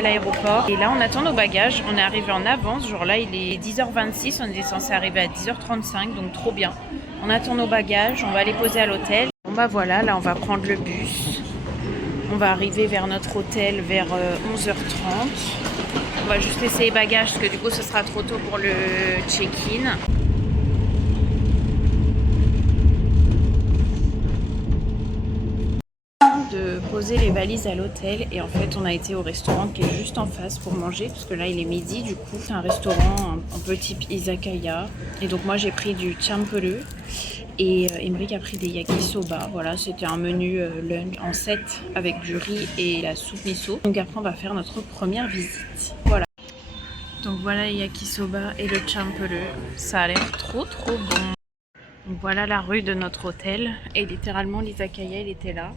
à l'aéroport. Et là, on attend nos bagages. On est arrivé en avance. Genre là, il est 10h26. On était censé arriver à 10h35, donc trop bien. On attend nos bagages. On va les poser à l'hôtel. Bon bah voilà, là, on va prendre le bus. On va arriver vers notre hôtel vers 11h30. On va juste laisser les bagages parce que du coup, ce sera trop tôt pour le check-in. De poser les valises à l'hôtel et en fait on a été au restaurant qui est juste en face pour manger parce que là il est midi, du coup c'est un restaurant un peu type izakaya et donc moi j'ai pris du champuru et Emric a pris des yakisoba. Voilà, c'était un menu lunch en 7 avec du riz et la soupe miso. Donc après on va faire notre première visite. Voilà. Donc voilà les yakisoba et le champuru, ça a l'air trop bon. Donc voilà la rue de notre hôtel et littéralement l'izakaya il était là.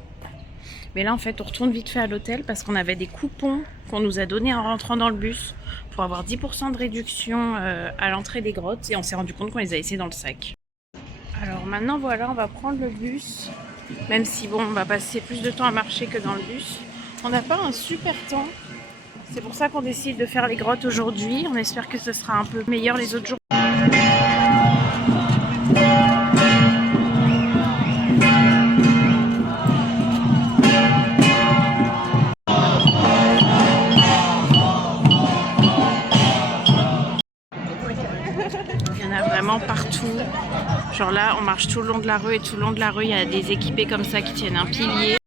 Mais là en fait on retourne vite fait à l'hôtel parce qu'on avait des coupons qu'on nous a donnés en rentrant dans le bus pour avoir 10% de réduction à l'entrée des grottes et on s'est rendu compte qu'on les a laissés dans le sac. Alors maintenant voilà, on va prendre le bus, même si bon on va passer plus de temps à marcher que dans le bus. On n'a pas un super temps, c'est pour ça qu'on décide de faire les grottes aujourd'hui. On espère que ce sera un peu meilleur les autres jours. Partout, genre là on marche tout le long de la rue et tout le long de la rue il y a des équipés comme ça qui tiennent un pilier.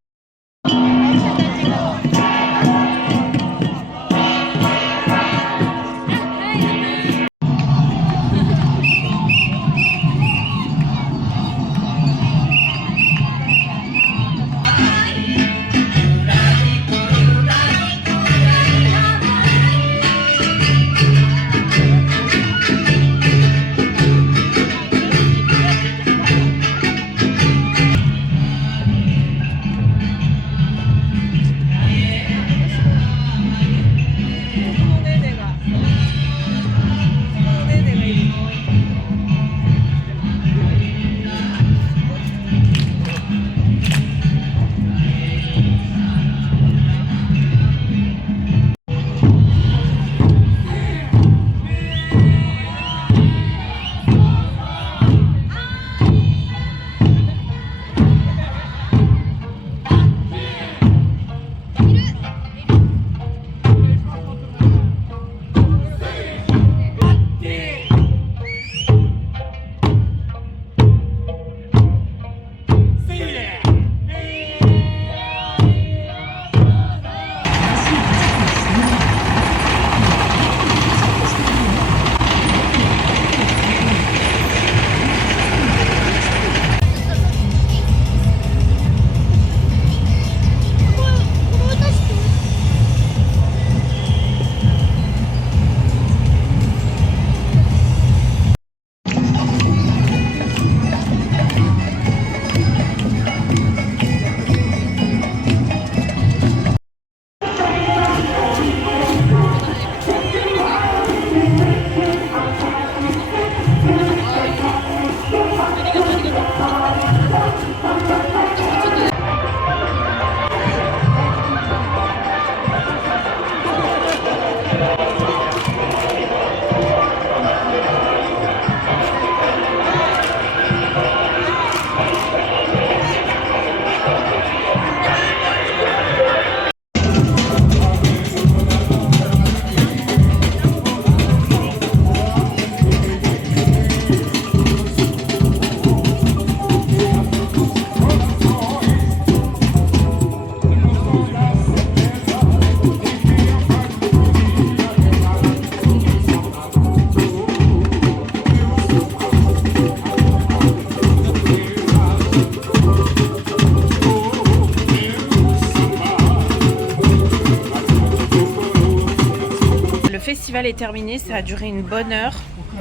Le festival est terminé, ça a duré une bonne heure,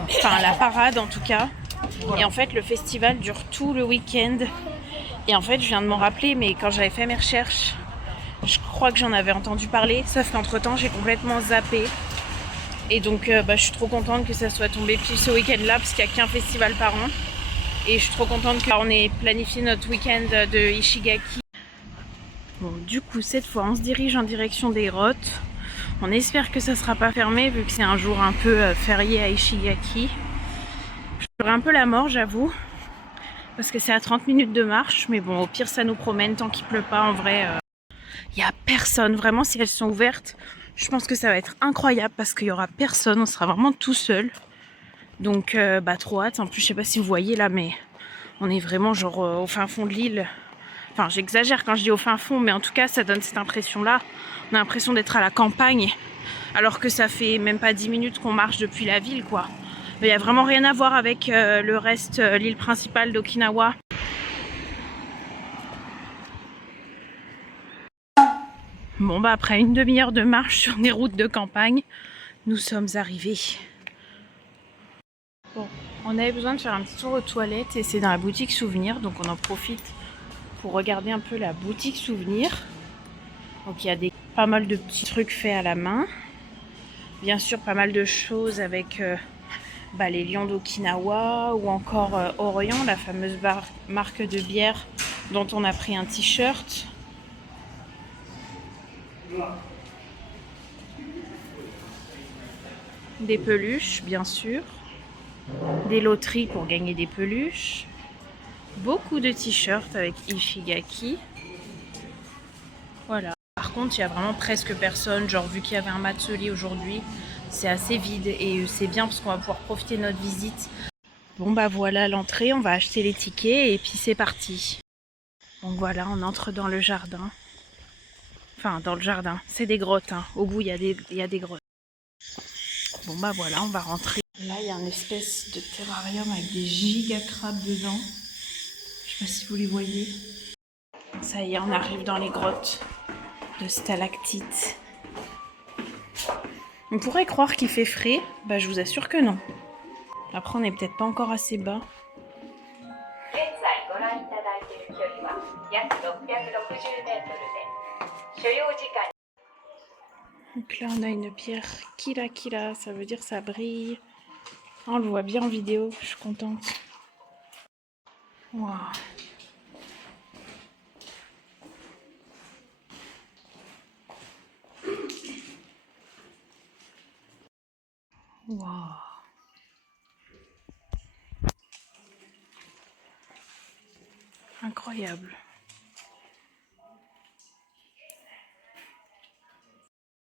enfin la parade en tout cas. Et en fait le festival dure tout le week-end. Et en fait je viens de m'en rappeler, mais quand j'avais fait mes recherches, je crois que j'en avais entendu parler, sauf qu'entre temps j'ai complètement zappé. Et donc je suis trop contente que ça soit tombé pile ce week-end là, parce qu'il n'y a qu'un festival par an. Et je suis trop contente qu'on ait planifié notre week-end de Ishigaki. Bon, du coup cette fois on se dirige en direction des grottes. On espère que ça sera pas fermé vu que c'est un jour un peu férié à Ishigaki. J'aurais un peu la mort, j'avoue, parce que c'est à 30 minutes de marche, mais bon, au pire ça nous promène tant qu'il pleut pas. En vrai, il y a personne. Vraiment, si elles sont ouvertes, je pense que ça va être incroyable parce qu'il y aura personne, on sera vraiment tout seul. Donc trop hâte. En plus, je sais pas si vous voyez là, mais on est vraiment genre au fin fond de l'île. Enfin, j'exagère quand je dis au fin fond, mais en tout cas, ça donne cette impression-là. On a l'impression d'être à la campagne, alors que ça fait même pas 10 minutes qu'on marche depuis la ville, quoi. Il n'y a vraiment rien à voir avec le reste, l'île principale d'Okinawa. Bon, bah après une demi-heure de marche sur des routes de campagne, nous sommes arrivés. Bon, on avait besoin de faire un petit tour aux toilettes et c'est dans la boutique souvenir, donc on en profite pour regarder un peu la boutique souvenir. Donc il y a pas mal de petits trucs faits à la main. Bien sûr, pas mal de choses avec les lions d'Okinawa ou encore Orion, la fameuse marque de bière dont on a pris un t-shirt. Des peluches, bien sûr. Des loteries pour gagner des peluches. Beaucoup de t-shirts avec Ishigaki. Voilà. Par contre, il y a vraiment presque personne. Genre, vu qu'il y avait un Matsuri aujourd'hui, c'est assez vide et c'est bien parce qu'on va pouvoir profiter de notre visite. Bon, bah voilà l'entrée. On va acheter les tickets et puis c'est parti. Donc voilà, on entre dans le jardin. Enfin, dans le jardin. C'est des grottes. Hein. Au bout, il y a des grottes. Bon, bah voilà, on va rentrer. Là, il y a une espèce de terrarium avec des giga crabes dedans. Je sais pas si vous les voyez. Ça y est, on arrive dans les grottes de stalactites. On pourrait croire qu'il fait frais, bah je vous assure que non. Après on n'est peut-être pas encore assez bas. Donc là on a une pierre kira kira, ça veut dire ça brille. On le voit bien en vidéo, je suis contente. Waouh. Waouh. Incroyable.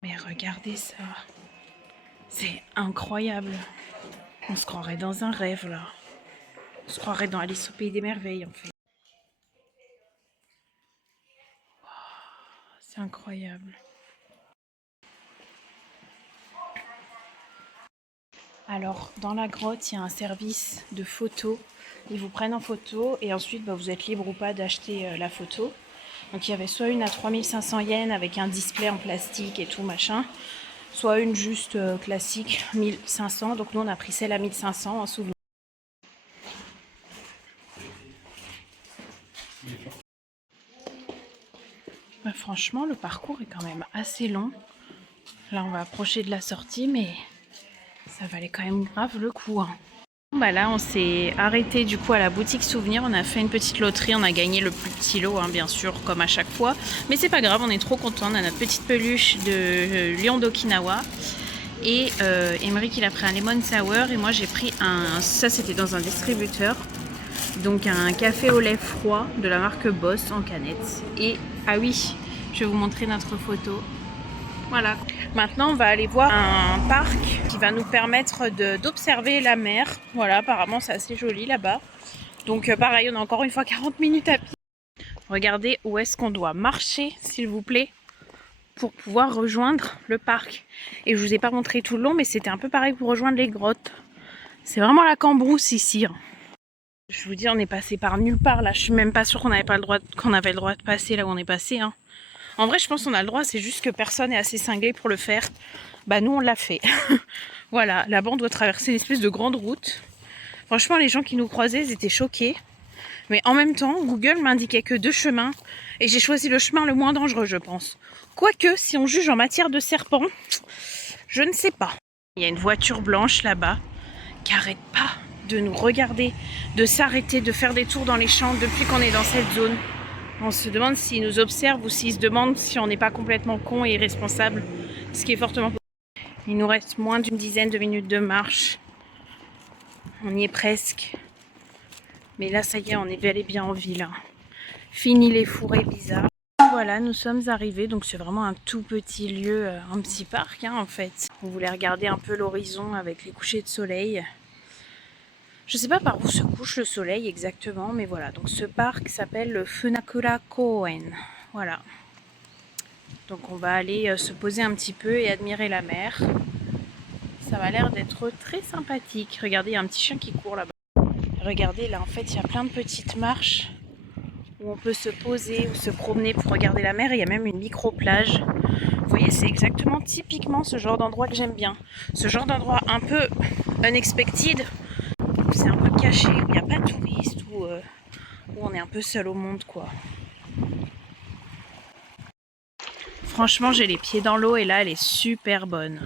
Mais regardez ça. C'est incroyable. On se croirait dans un rêve là. On se croirait dans Alice au Pays des Merveilles en fait. Wow, c'est incroyable. Alors, dans la grotte, il y a un service de photo. Ils vous prennent en photo et ensuite, vous êtes libre ou pas d'acheter la photo. Donc, il y avait soit une à 3500 yens avec un display en plastique et tout machin, soit une juste classique, 1500. Donc, nous, on a pris celle à 1500 en souvenir. Franchement, le parcours est quand même assez long. Là, on va approcher de la sortie, mais ça valait quand même grave le coup. Hein. Là, on s'est arrêté du coup à la boutique souvenir. On a fait une petite loterie. On a gagné le plus petit lot, hein, bien sûr, comme à chaque fois. Mais c'est pas grave, on est trop contents. On a notre petite peluche de lion d'Okinawa. Et Emeric, il a pris un lemon sour. Et moi, j'ai pris un... Ça, c'était dans un distributeur. Donc, un café au lait froid de la marque Boss en canette. Et, ah oui, je vais vous montrer notre photo. Voilà. Maintenant, on va aller voir un parc qui va nous permettre d'observer la mer. Voilà, apparemment, c'est assez joli là-bas. Donc, pareil, on a encore une fois 40 minutes à pied. Regardez où est-ce qu'on doit marcher, s'il vous plaît, pour pouvoir rejoindre le parc. Et je vous ai pas montré tout le long, mais c'était un peu pareil pour rejoindre les grottes. C'est vraiment la cambrousse ici. Je vous dis, on est passé par nulle part. Là, je suis même pas sûre qu'on avait le droit de passer là où on est passé. Hein. En vrai, je pense qu'on a le droit, c'est juste que personne n'est assez cinglé pour le faire. Nous, on l'a fait. Voilà, là-bas, on doit traverser une espèce de grande route. Franchement, les gens qui nous croisaient, ils étaient choqués. Mais en même temps, Google m'indiquait que 2 chemins. Et j'ai choisi le chemin le moins dangereux, je pense. Quoique, si on juge en matière de serpents, je ne sais pas. Il y a une voiture blanche là-bas qui n'arrête pas de nous regarder, de s'arrêter, de faire des tours dans les champs depuis qu'on est dans cette zone. On se demande s'ils nous observent ou s'ils se demandent si on n'est pas complètement con et irresponsable. Ce qui est fortement possible. Il nous reste moins d'une dizaine de minutes de marche. On y est presque. Mais là, ça y est, on est bel et bien en ville. Fini les fourrés bizarres. Voilà, nous sommes arrivés. Donc c'est vraiment un tout petit lieu, un petit parc en fait. On voulait regarder un peu l'horizon avec les couchers de soleil. Je sais pas par où se couche le soleil exactement, mais voilà. Donc ce parc s'appelle le Funakura Koen. Voilà. Donc on va aller se poser un petit peu et admirer la mer. Ça m'a l'air d'être très sympathique. Regardez, il y a un petit chien qui court là-bas. Regardez, là en fait, il y a plein de petites marches où on peut se poser ou se promener pour regarder la mer. Et il y a même une micro-plage. Vous voyez, c'est exactement typiquement ce genre d'endroit que j'aime bien. Ce genre d'endroit un peu unexpected. C'est un peu caché, où il n'y a pas de touristes, où on est un peu seul au monde, quoi. Franchement, j'ai les pieds dans l'eau et là, elle est super bonne.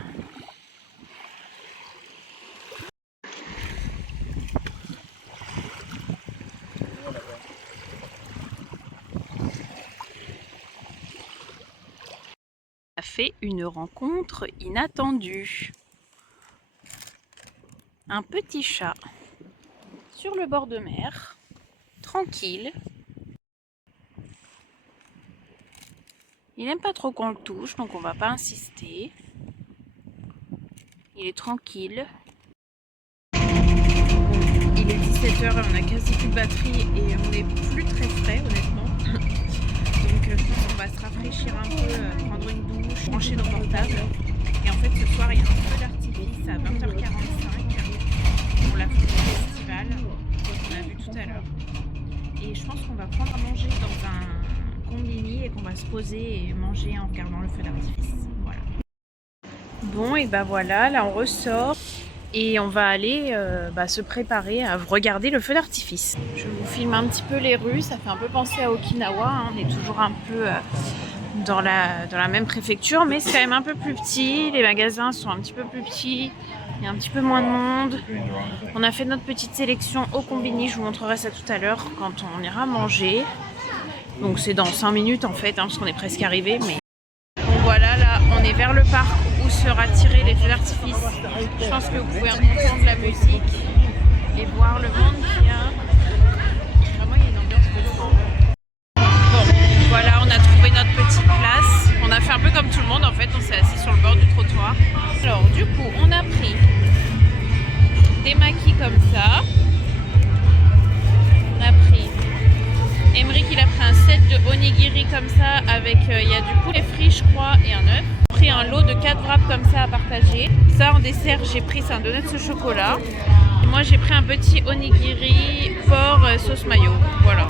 On a fait une rencontre inattendue. Un petit chat sur le bord de mer, tranquille. Il n'aime pas trop qu'on le touche, donc on va pas insister. Il est tranquille. Il est 17h et on a quasi plus de batterie et on n'est plus très frais honnêtement. Donc je pense qu'on va se rafraîchir un peu, prendre une douche, brancher nos portables. Et en fait ce soir il y a un feu d'artifice à 20h45 pour la fin du festival qu'on a vu tout à l'heure. Et je pense qu'on va prendre à manger dans un combini et qu'on va se poser et manger en regardant le feu d'artifice. Voilà. Bon et bah voilà, là on ressort et on va aller se préparer à regarder le feu d'artifice. Je vous filme un petit peu les rues, ça fait un peu penser à Okinawa, on est toujours un peu dans la même préfecture, mais c'est quand même un peu plus petit, les magasins sont un petit peu plus petits, il y a un petit peu moins de monde. On a fait notre petite sélection au combini, je vous montrerai ça tout à l'heure quand on ira manger. Donc c'est dans 5 minutes en fait, parce qu'on est presque arrivé. Mais donc voilà, là on est vers le parc où sera tiré les feux d'artifice. Je pense que vous pouvez entendre la musique et voir le monde qu'il y a. Vraiment il y a une ambiance de fou. Bon, voilà, on a trouvé notre petite place. On a fait un peu comme tout le monde en fait, on s'est assis sur le bord du trottoir. Alors du coup on a pris des maquis comme ça. On a pris... Emeric il a pris un set de onigiri comme ça avec il y a du poulet frit je crois et un œuf. J'ai pris un lot de 4 wraps comme ça à partager. Ça en dessert j'ai pris c'est un donut au chocolat. Et moi j'ai pris un petit onigiri porc sauce mayo. Voilà.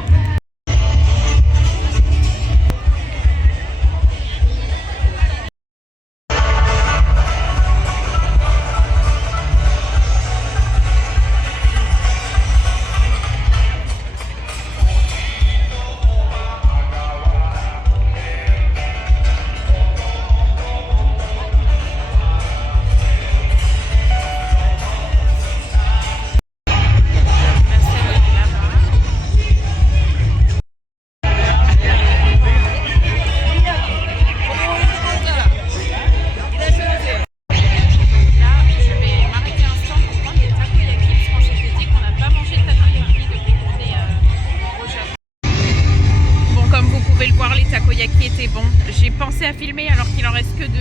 J'ai pensé à filmer alors qu'il en reste que 2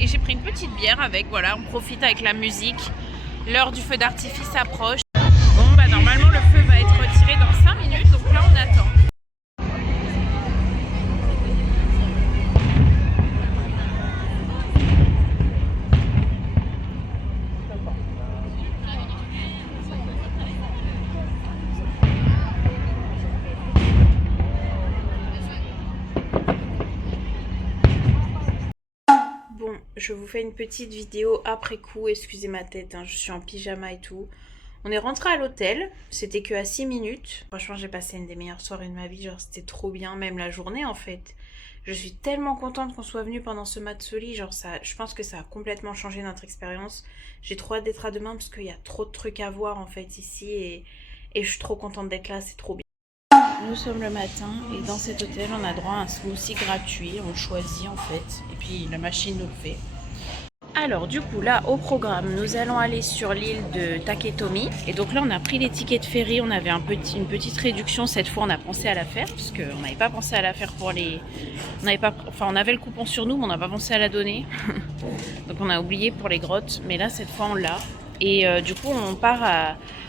et j'ai pris une petite bière avec, voilà, on profite avec la musique. L'heure du feu d'artifice approche. Bon bah normalement le feu va être retiré dans 5 minutes, donc là on attend. Bon, je vous fais une petite vidéo après coup, excusez ma tête, je suis en pyjama et tout. On est rentré à l'hôtel, c'était que à 6 minutes. Franchement, j'ai passé une des meilleures soirées de ma vie, genre c'était trop bien, même la journée en fait. Je suis tellement contente qu'on soit venu pendant ce Matsuri, genre ça, je pense que ça a complètement changé notre expérience. J'ai trop hâte d'être à demain parce qu'il y a trop de trucs à voir en fait ici et je suis trop contente d'être là, c'est trop bien. Nous sommes le matin et dans cet hôtel on a droit à un smoothie gratuit, on choisit en fait et puis la machine nous le fait. Alors du coup là au programme nous allons aller sur l'île de Taketomi et donc là on a pris les tickets de ferry, on avait une petite réduction cette fois, on a pensé à la faire parce qu'on n'avait pas pensé à la faire pour les... on avait le coupon sur nous mais on n'a pas pensé à la donner donc on a oublié pour les grottes mais là cette fois on l'a et du coup on part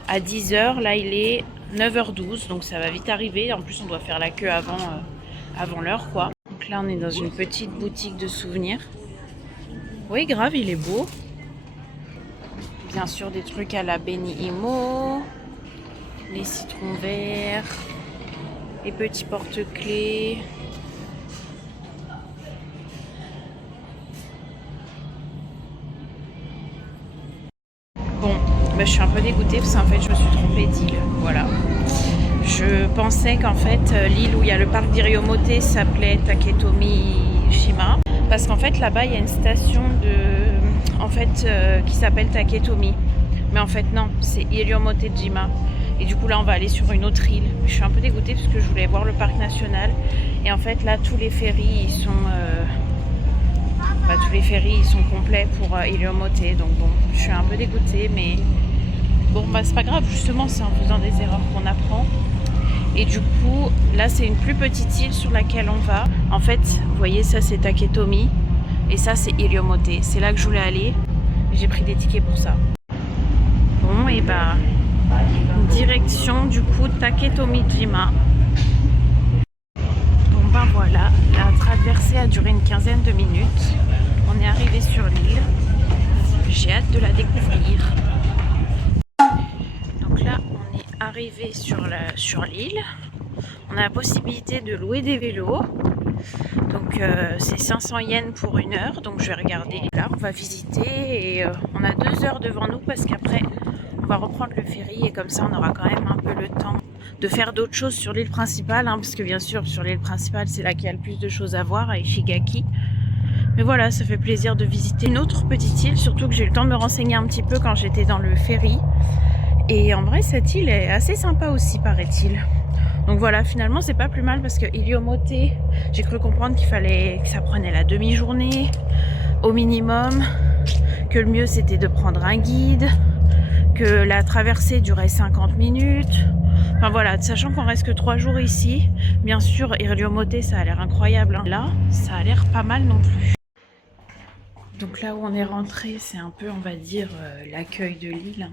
à 10h, là il est 9h12 donc ça va vite arriver, en plus on doit faire la queue avant l'heure quoi. Donc là on est dans une petite boutique de souvenirs. Oui, grave, il est beau. Bien sûr, des trucs à la Beni Imo, les citrons verts, les petits porte-clés. Bon, bah, je suis un peu dégoûtée parce qu'en fait, je me suis trompée d'île. Voilà. Je pensais qu'en fait, l'île où il y a le parc d'Iriomote s'appelait Taketomi Shima. Parce qu'en fait, là-bas, il y a une station qui s'appelle Taketomi. Mais en fait, non, c'est Iriomote-jima. Et du coup, là, on va aller sur une autre île. Je suis un peu dégoûtée parce que je voulais voir le parc national. Et en fait, là, tous les ferries, ils sont complets pour Iriomote. Donc bon, je suis un peu dégoûtée, mais bon, bah, c'est pas grave. Justement, c'est en faisant des erreurs qu'on apprend. Et du coup, là, c'est une plus petite île sur laquelle on va. En fait, vous voyez, ça, c'est Taketomi. Et ça, c'est Iriomote. C'est là que je voulais aller. J'ai pris des tickets pour ça. Bon, et bah, direction, du coup, Taketomi-jima. Bon, ben voilà. La traversée a duré une quinzaine de minutes. On est arrivé sur l'île. J'ai hâte de la découvrir. Donc là, on est arrivé sur l'île. On a la possibilité de louer des vélos. Donc c'est 500 yens pour 1 heure. Donc je vais regarder. Là, on va visiter et on a 2 heures devant nous parce qu'après, on va reprendre le ferry et comme ça, on aura quand même un peu le temps de faire d'autres choses sur l'île principale. Parce que bien sûr, sur l'île principale, c'est là qu'il y a le plus de choses à voir, à Ishigaki. Mais voilà, ça fait plaisir de visiter une autre petite île. Surtout que j'ai eu le temps de me renseigner un petit peu quand j'étais dans le ferry. Et en vrai, cette île est assez sympa aussi, paraît-il. Donc voilà, finalement, c'est pas plus mal parce que Iriomote, j'ai cru comprendre que ça prenait la demi-journée au minimum, que le mieux c'était de prendre un guide, que la traversée durait 50 minutes. Enfin voilà, sachant qu'on reste que 3 jours ici, bien sûr, Iriomote, ça a l'air incroyable. Là, ça a l'air pas mal non plus. Donc là où on est rentré, c'est un peu, on va dire, l'accueil de l'île.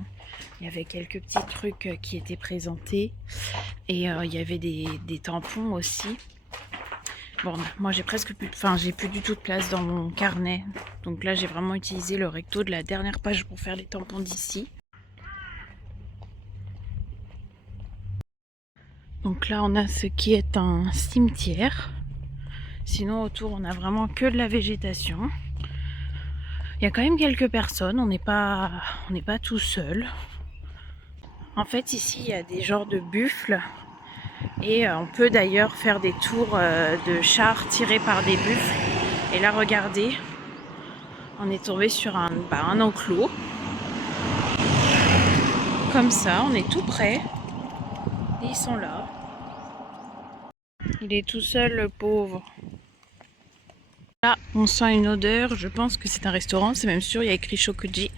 Il y avait quelques petits trucs qui étaient présentés et il y avait des tampons aussi. Bon, moi j'ai j'ai plus du tout de place dans mon carnet. Donc là j'ai vraiment utilisé le recto de la dernière page pour faire les tampons d'ici. Donc là on a ce qui est un cimetière. Sinon autour on a vraiment que de la végétation. Il y a quand même quelques personnes, on n'est pas tout seul. En fait ici il y a des genres de buffles. Et on peut d'ailleurs faire des tours de chars tirés par des buffles. Et là, regardez, on est tombé sur un enclos. Comme ça, on est tout près. Et ils sont là. Il est tout seul, le pauvre. Là, on sent une odeur. Je pense que c'est un restaurant. C'est même sûr, il y a écrit Shokuji.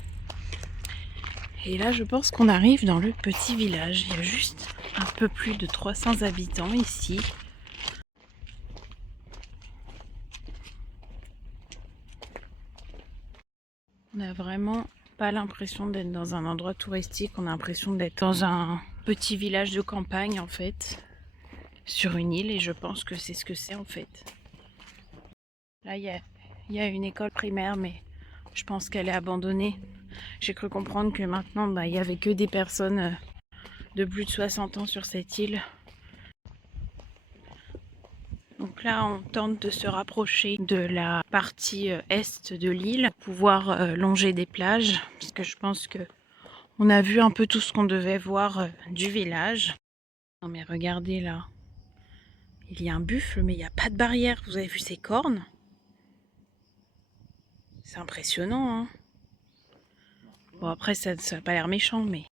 Et là, je pense qu'on arrive dans le petit village. Il y a juste un peu plus de 300 habitants ici. On n'a vraiment pas l'impression d'être dans un endroit touristique. On a l'impression d'être dans un petit village de campagne en fait. Sur une île et je pense que c'est ce que c'est en fait. Là, il y a une école primaire mais je pense qu'elle est abandonnée. J'ai cru comprendre que maintenant, il n'y avait que des personnes de plus de 60 ans sur cette île. Donc là, on tente de se rapprocher de la partie est de l'île pour pouvoir longer des plages. Parce que je pense que on a vu un peu tout ce qu'on devait voir du village. Non mais regardez là. Il y a un buffle mais il n'y a pas de barrière. Vous avez vu ses cornes? C'est impressionnant, hein. Bon après ça n'a pas l'air méchant mais...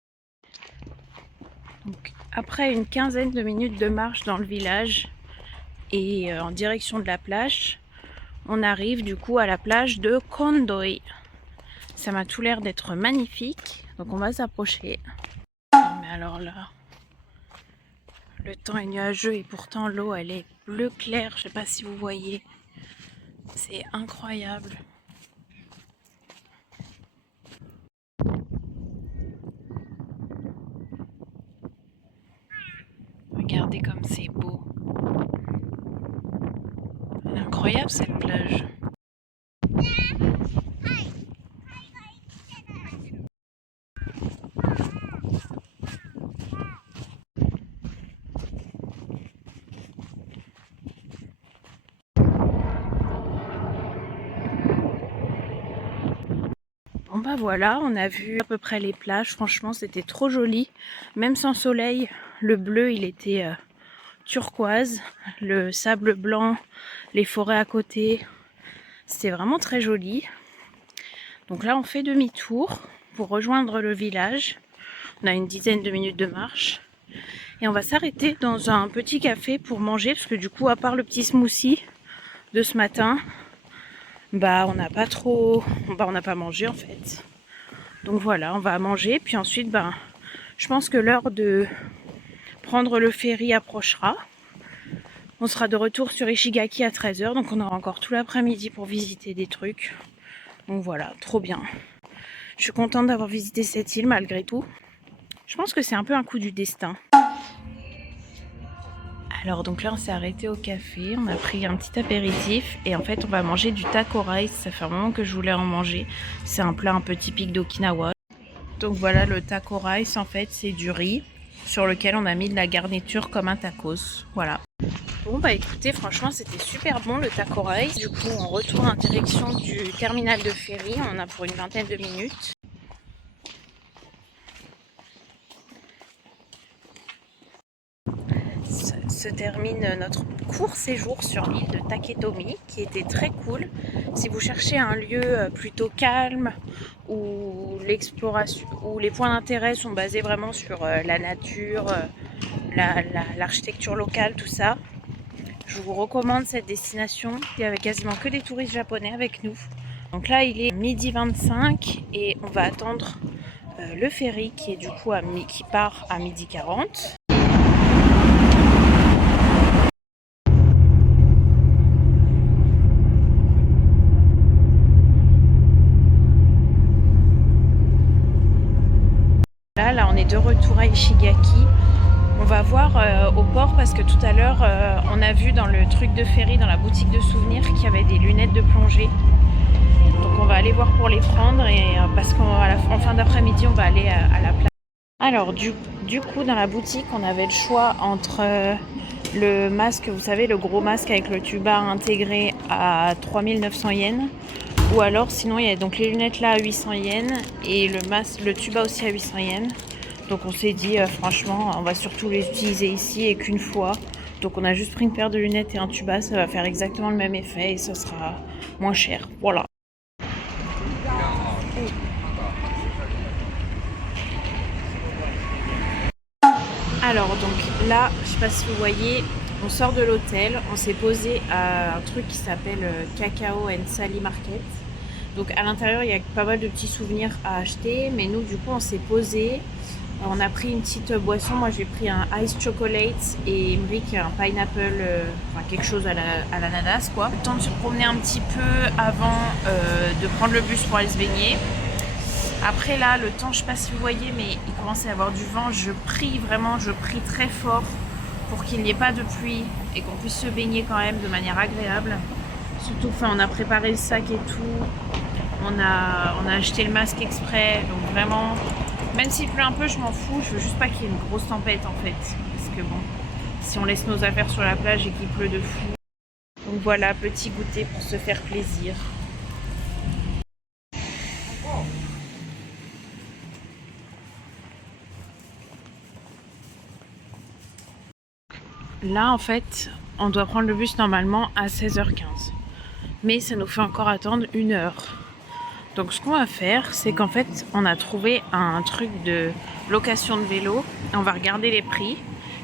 Donc, après une quinzaine de minutes de marche dans le village et en direction de la plage, on arrive du coup à la plage de Kondoi. Ça m'a tout l'air d'être magnifique. Donc on va s'approcher. Mais alors là, le temps est nuageux et pourtant l'eau elle est bleu clair. Je sais pas si vous voyez. C'est incroyable. Regardez comme c'est beau. Elle est incroyable cette plage. Bon bah voilà, on a vu à peu près les plages. Franchement, c'était trop joli. Même sans soleil, le bleu il était turquoise, le sable blanc, les forêts à côté. C'était vraiment très joli. Donc là, on fait demi-tour pour rejoindre le village. On a une dizaine de minutes de marche. Et on va s'arrêter dans un petit café pour manger. Parce que du coup, à part le petit smoothie de ce matin, bah on n'a pas trop... Bah on n'a pas mangé en fait. Donc voilà, on va manger. Puis ensuite, bah, je pense que l'heure de prendre le ferry approchera. On sera de retour sur Ishigaki à 13 h. Donc on aura encore tout l'après-midi pour visiter des trucs. Donc voilà, trop bien. Je suis contente d'avoir visité cette île malgré tout. Je pense que c'est un peu un coup du destin. Alors donc là on s'est arrêté au café, on a pris un petit apéritif et en fait on va manger du taco rice. Ça fait un moment que je voulais en manger. C'est un plat un peu typique d'Okinawa. Donc voilà, le taco rice en fait c'est du riz sur lequel on a mis de la garniture comme un tacos. Voilà. Bon bah écoutez, franchement c'était super bon le taco rice. Du coup on retourne en direction du terminal de ferry, on en a pour une vingtaine de minutes. Se termine notre court séjour sur l'île de Taketomi qui était très cool. Si vous cherchez un lieu plutôt calme où l'exploration, où les points d'intérêt sont basés vraiment sur la nature, l'architecture locale, tout ça, je vous recommande cette destination. Il n'y avait quasiment que des touristes japonais avec nous. Donc là il est midi 25 et on va attendre le ferry qui est du coup qui part à midi 40. Là on est de retour à Ishigaki. On va voir au port parce que tout à l'heure on a vu dans le truc de ferry, dans la boutique de souvenirs, qu'il y avait des lunettes de plongée. Donc on va aller voir pour les prendre et parce qu'en fin d'après-midi on va aller à la plage. Alors du coup dans la boutique on avait le choix entre le masque, vous savez le gros masque avec le tuba intégré à 3900 yens. Ou alors sinon il y a donc les lunettes là à 800 yens et le tuba aussi à 800 yens. Donc on s'est dit franchement on va surtout les utiliser ici et qu'une fois. Donc on a juste pris une paire de lunettes et un tuba, ça va faire exactement le même effet et ça sera moins cher. Voilà. Alors donc là, je sais pas si vous voyez, on sort de l'hôtel, on s'est posé à un truc qui s'appelle Cacao and Sally Market. Donc à l'intérieur il y a pas mal de petits souvenirs à acheter, mais nous du coup on s'est posé, on a pris une petite boisson. Moi j'ai pris un ice chocolate et Emric un pineapple, enfin quelque chose à l'ananas quoi. Le temps de se promener un petit peu avant de prendre le bus pour aller se baigner. Après là le temps, je sais pas si vous voyez mais il commence à y avoir du vent, je prie très fort pour qu'il n'y ait pas de pluie et qu'on puisse se baigner quand même de manière agréable. Surtout, enfin, on a préparé le sac et tout. On a acheté le masque exprès. Donc vraiment, même s'il pleut un peu, je m'en fous. Je veux juste pas qu'il y ait une grosse tempête en fait. Parce que bon, si on laisse nos affaires sur la plage et qu'il pleut de fou. Donc voilà, petit goûter pour se faire plaisir. Là en fait, on doit prendre le bus normalement à 16h15. Mais ça nous fait encore attendre 1 heure. Donc ce qu'on va faire, c'est qu'en fait on a trouvé un truc de location de vélo. On va regarder les prix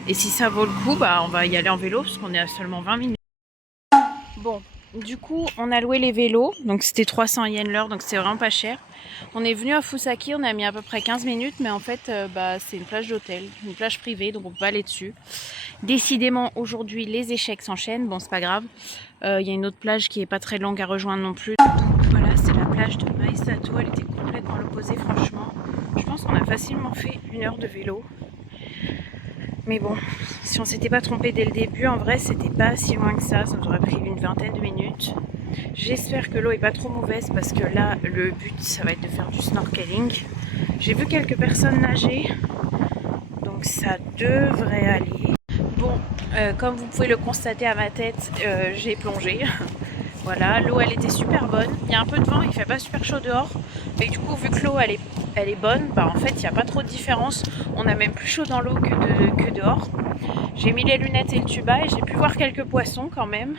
et si ça vaut le coup, bah on va y aller en vélo parce qu'on est à seulement 20 minutes. Bon, Du coup, on a loué les vélos, donc c'était 300 yens l'heure, donc c'était vraiment pas cher. On est venu à Fusaki, on a mis à peu près 15 minutes, mais en fait, c'est une plage d'hôtel, une plage privée, donc on peut pas aller dessus. Décidément, aujourd'hui, les échecs s'enchaînent, bon, c'est pas grave. Il y a une autre plage qui est pas très longue à rejoindre non plus. Donc voilà, c'est la plage de Maesato, elle était complètement à l'opposé, franchement. Je pense qu'on a facilement fait 1 heure de vélo. Mais bon, si on s'était pas trompé dès le début, en vrai, c'était pas si loin que ça nous aurait pris une vingtaine de minutes. J'espère que l'eau est pas trop mauvaise parce que là, le but, ça va être de faire du snorkeling. J'ai vu quelques personnes nager, donc ça devrait aller. Bon, comme vous pouvez le constater à ma tête, j'ai plongé. Voilà, l'eau elle était super bonne. Il y a un peu de vent, il fait pas super chaud dehors. Mais du coup, vu que l'eau elle est bonne, bah en fait il n'y a pas trop de différence. On a même plus chaud dans l'eau que dehors. J'ai mis les lunettes et le tuba et j'ai pu voir quelques poissons quand même.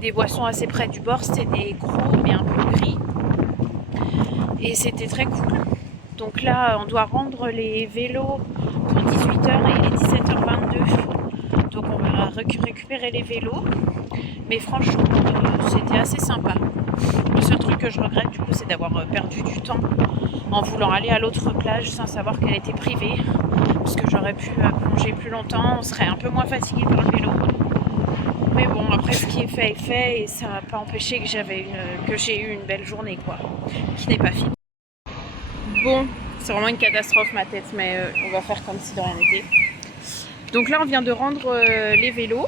Des poissons assez près du bord, c'était des gros mais un peu gris. Et c'était très cool. Donc là, on doit rendre les vélos pour 18h et il est 17h22. Donc on va récupérer les vélos. Mais franchement, c'était assez sympa. Le seul truc que je regrette du coup, c'est d'avoir perdu du temps en voulant aller à l'autre plage sans savoir qu'elle était privée. Parce que j'aurais pu plonger plus longtemps, on serait un peu moins fatigué par le vélo. Mais bon, après ce qui est fait et ça n'a pas empêché que j'ai eu une belle journée quoi, qui n'est pas finie. Bon, c'est vraiment une catastrophe ma tête, mais on va faire comme si de rien n'était. Donc là, on vient de rendre les vélos.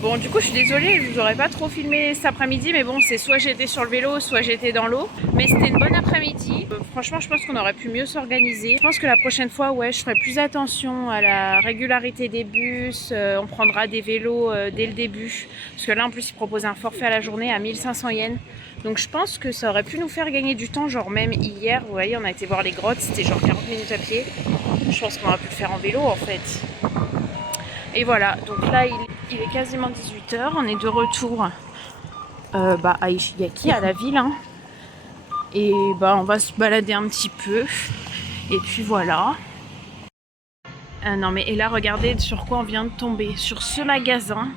Bon, du coup, je suis désolée, je vous aurais pas trop filmé cet après-midi, mais bon, c'est soit j'étais sur le vélo, soit j'étais dans l'eau. Mais c'était une bonne après-midi. Franchement, je pense qu'on aurait pu mieux s'organiser. Je pense que la prochaine fois, ouais, je ferai plus attention à la régularité des bus. On prendra des vélos dès le début. Parce que là, en plus, ils proposent un forfait à la journée à 1500 yens. Donc je pense que ça aurait pu nous faire gagner du temps. Genre même hier, vous voyez, on a été voir les grottes, c'était genre 40 minutes à pied. Je pense qu'on aurait pu le faire en vélo, en fait. Et voilà, donc là il est quasiment 18h, on est de retour à Ishigaki, à la ville. Hein. Et on va se balader un petit peu. Et puis voilà. Non mais et là regardez sur quoi on vient de tomber. Sur ce magasin.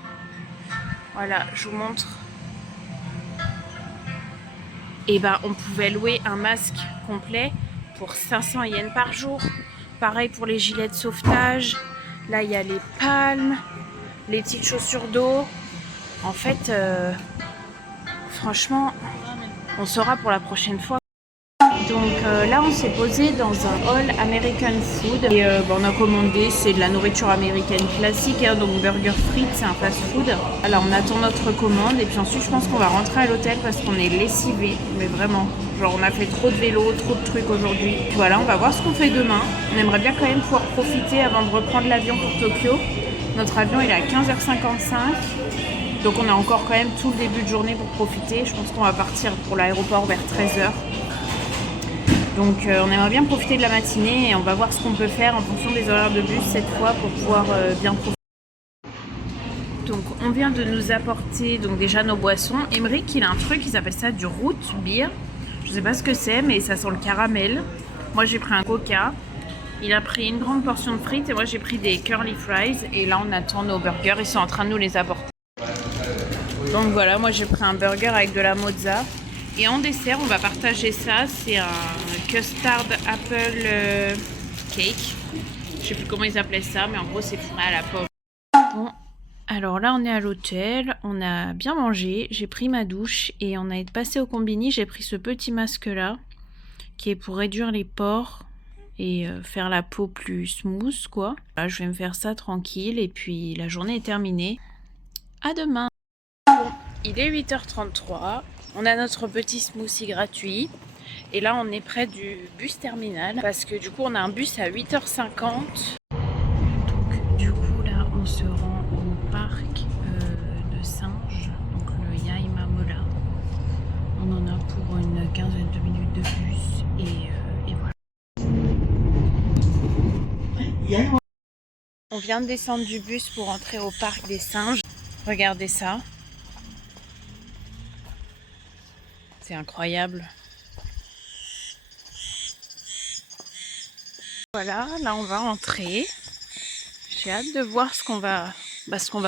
Voilà, je vous montre. Et on pouvait louer un masque complet pour 500 yens par jour. Pareil pour les gilets de sauvetage. Là il y a les palmes, les petites chaussures d'eau. En fait, franchement, on saura pour la prochaine fois. Donc là, on s'est posé dans un hall American Food. Et on a commandé, c'est de la nourriture américaine classique. Hein, donc burger frites, c'est un fast food. Alors on attend notre commande. Et puis ensuite, je pense qu'on va rentrer à l'hôtel parce qu'on est lessivé. Mais vraiment, genre on a fait trop de vélo, trop de trucs aujourd'hui. Voilà, on va voir ce qu'on fait demain. On aimerait bien quand même pouvoir profiter avant de reprendre l'avion pour Tokyo. Notre avion, il est à 15h55. Donc on a encore quand même tout le début de journée pour profiter. Je pense qu'on va partir pour l'aéroport vers 13h. Donc on aimerait bien profiter de la matinée et on va voir ce qu'on peut faire en fonction des horaires de bus cette fois pour pouvoir bien profiter. Donc on vient de nous apporter donc déjà nos boissons. Emeric il a un truc, il s'appelle ça du root beer. Je sais pas ce que c'est mais ça sent le caramel. Moi j'ai pris un coca. Il a pris une grande portion de frites et moi j'ai pris des curly fries. Et là on attend nos burgers, ils sont en train de nous les apporter. Donc voilà, moi j'ai pris un burger avec de la mozza. Et en dessert, on va partager ça. C'est un custard apple cake. Je sais plus comment ils appelaient ça, mais en gros c'est fourré à la pomme. Bon, alors là on est à l'hôtel. On a bien mangé. J'ai pris ma douche et on a passé au combini. J'ai pris ce petit masque là, qui est pour réduire les pores et faire la peau plus smooth quoi. Là, je vais me faire ça tranquille et puis la journée est terminée. À demain. Bon, il est 8h33. On a notre petit smoothie gratuit. Et là, on est près du bus terminal. Parce que du coup, on a un bus à 8h50. Donc, du coup, là, on se rend au parc de singes. Donc, le Yaimamola. On en a pour une quinzaine de minutes de bus. Et voilà. On vient de descendre du bus pour entrer au parc des singes. Regardez ça. C'est incroyable. Voilà, là on va entrer. J'ai hâte de voir ce qu'on va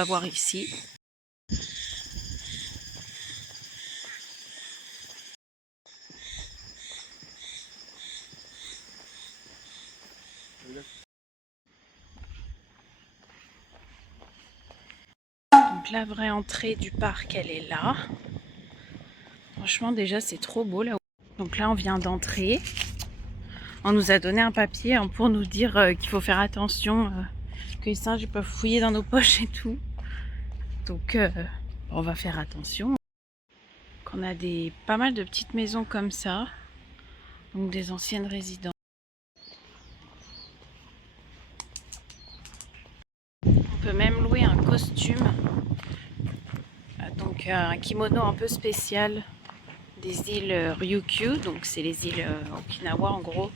voir ici. Donc la vraie entrée du parc, elle est là. Franchement, déjà, c'est trop beau là. Donc là, on vient d'entrer. On nous a donné un papier pour nous dire qu'il faut faire attention, que les singes peuvent fouiller dans nos poches et tout. Donc on va faire attention. Donc, on a pas mal de petites maisons comme ça. Donc des anciennes résidences. On peut même louer un costume. Donc un kimono un peu spécial des îles Ryukyu. Donc c'est les îles Okinawa en gros.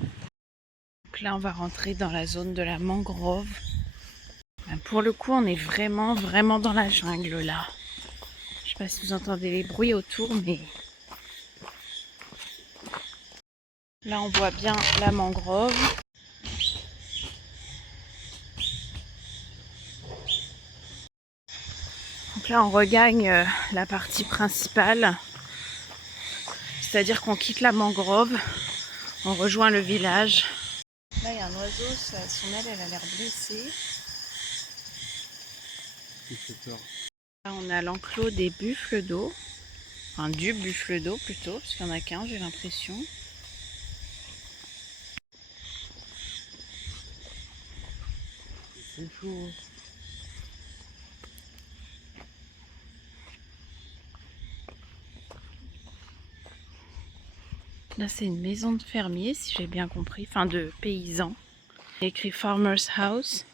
Donc là on va rentrer dans la zone de la mangrove. Pour le coup on est vraiment dans la jungle là. Je sais pas si vous entendez les bruits autour, mais là on voit bien la mangrove. Donc là on regagne la partie principale, c'est-à-dire qu'on quitte la mangrove, on rejoint le village. Là il y a un oiseau, son aile elle a l'air blessée. Là on a l'enclos des buffles d'eau, enfin du buffle d'eau plutôt, parce qu'il n'y en a qu'un j'ai l'impression. C'est chaud. Là, c'est une maison de fermier, si j'ai bien compris, enfin de paysans. Il y a écrit Farmer's House.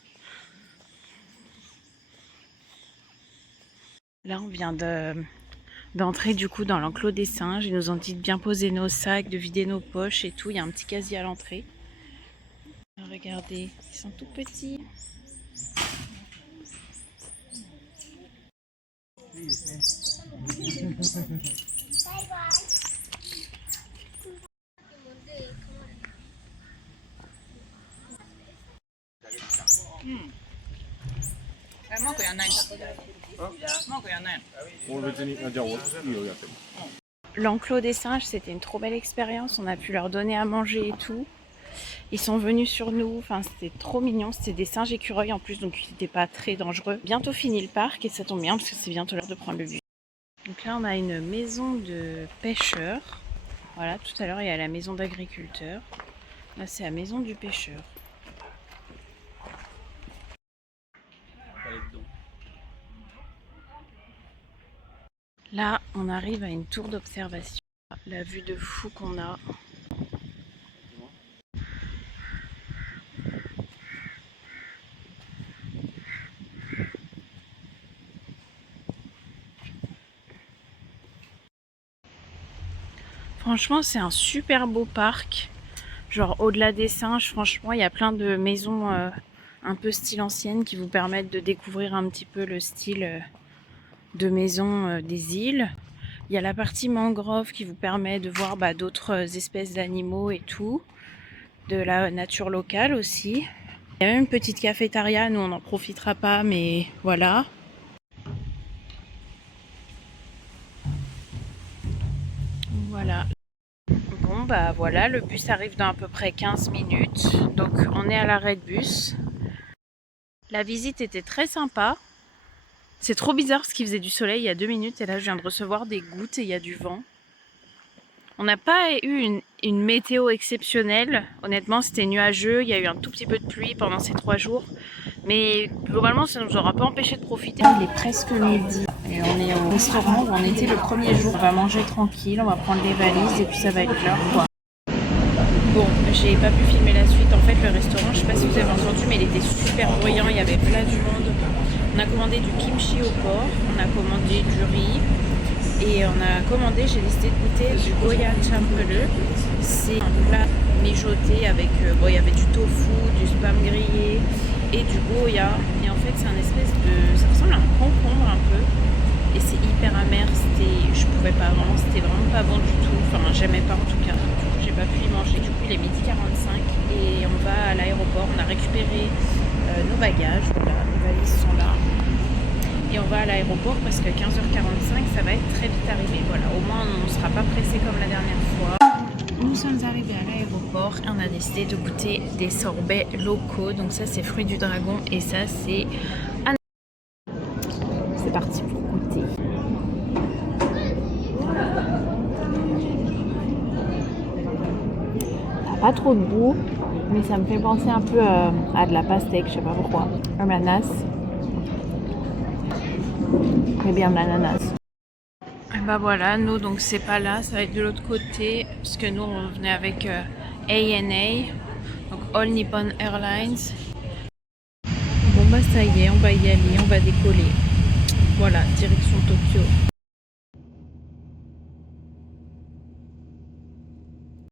Là, on vient d'entrer du coup dans l'enclos des singes. Ils nous ont dit de bien poser nos sacs, de vider nos poches et tout. Il y a un petit casier à l'entrée. Regardez, ils sont tout petits. L'enclos des singes, c'était une trop belle expérience. On a pu leur donner à manger et tout. Ils sont venus sur nous, enfin c'était trop mignon. C'était des singes écureuils en plus, donc ils n'étaient pas très dangereux. Bientôt fini le parc et ça tombe bien parce que c'est bientôt l'heure de prendre le bus. Donc là on a une maison de pêcheurs. Voilà, tout à l'heure il y a la maison d'agriculteur. Là c'est la maison du pêcheur. Là on arrive à une tour d'observation. La vue de fou qu'on a. Franchement, c'est un super beau parc. Genre, au-delà des singes, franchement, il y a plein de maisons un peu style ancienne qui vous permettent de découvrir un petit peu le style de maison des îles. Il y a la partie mangrove qui vous permet de voir d'autres espèces d'animaux et tout. De la nature locale aussi. Il y a même une petite cafétéria, nous on n'en profitera pas, mais voilà. Voilà. Bon bah voilà, le bus arrive dans à peu près 15 minutes. Donc on est à l'arrêt de bus. La visite était très sympa. C'est trop bizarre parce qu'il faisait du soleil il y a 2 minutes et là je viens de recevoir des gouttes et il y a du vent. On n'a pas eu une météo exceptionnelle. Honnêtement, c'était nuageux. Il y a eu un tout petit peu de pluie pendant ces 3 jours. Mais globalement, ça ne nous aura pas empêché de profiter. Il est presque midi et on est au restaurant où on était le premier jour. On va manger tranquille, on va prendre les valises et puis ça va être l'heure quoi. Bon, j'ai pas pu filmer la suite. En fait, le restaurant, je sais pas si vous avez entendu, mais il était super bruyant. Il y avait plein du monde. On a commandé du kimchi au porc. On a commandé du riz. Et on a commandé, j'ai décidé de goûter du goya champeleux. C'est un plat mijoté avec, il y avait du tofu, du spam grillé et du goya. Et en fait, c'est un espèce de, ça ressemble à un concombre un peu. Et c'est hyper amer. Je pouvais pas vraiment, c'était vraiment pas bon du tout. Enfin, j'aimais pas en tout cas. Du coup, j'ai pas pu y manger. Du coup, il est 12h45 et on va à l'aéroport. On a récupéré nos bagages. Voilà, les valises sont là. Et on va à l'aéroport parce que 15h45 ça va être très vite arrivé. Voilà, au moins on ne sera pas pressé comme la dernière fois. Nous sommes arrivés à l'aéroport et on a décidé de goûter des sorbets locaux. Donc ça c'est fruits du dragon et ça c'est... pas trop de goût, mais ça me fait penser un peu à de la pastèque, je sais pas pourquoi. Un ananas. Mais bien de l'ananas. Et bah voilà, nous donc c'est pas là, ça va être de l'autre côté, parce que nous on venait avec ANA, donc All Nippon Airlines. Bon bah ça y est, on va y aller, on va décoller. Voilà, direction Tokyo.